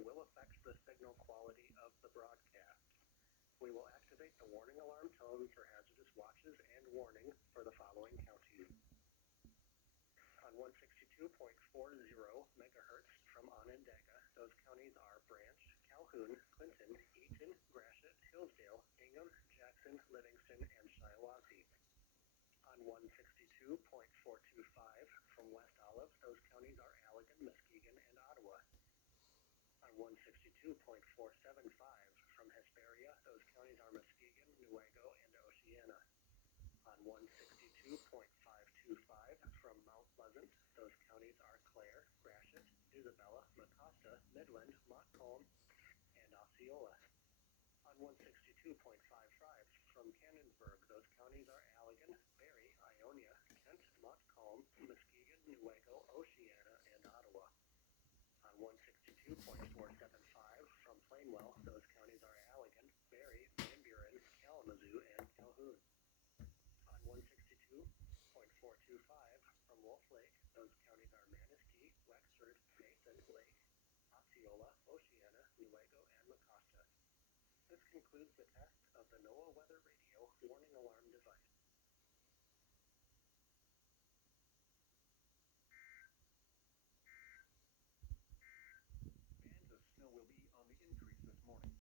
will affect the signal quality of the broadcast. We will activate the warning alarm tone for hazardous watches and warning for the following counties. On 162.40 megahertz from Onondaga, those counties are Branch, Calhoun, Clinton, Eaton, Gratiot, Hillsdale, Ingham, Jackson, Livingston, and Shiawassee. On 162.425 from West Olive, those counties are Allegan, Muskegon, and Ottawa. On 162.475 from Hesperia, those counties are Muskegon, Newaygo, and Oceana. On 162.525 from Mount Pleasant, those counties are Clare, Gratiot, Isabella, Mecosta, Midland, Montcalm, and Osceola. On 162.55 from Cannonsburg, those counties are Allegan, Barrie, Ionia, Kent, Montcalm, Muskegon, Newaygo, Oceana, and Ottawa. On 162.475 from Plainwell, those counties are Allegan, Barrie, Van Buren, Kalamazoo, and Calhoun. On 162.425 from Wolf Lake, those counties are Manistee, Wexford, Mason, Lake, Osceola, Oceana, Newaygo, and Mecosta. This concludes the test of the NOAA Weather Radio warning alarm device.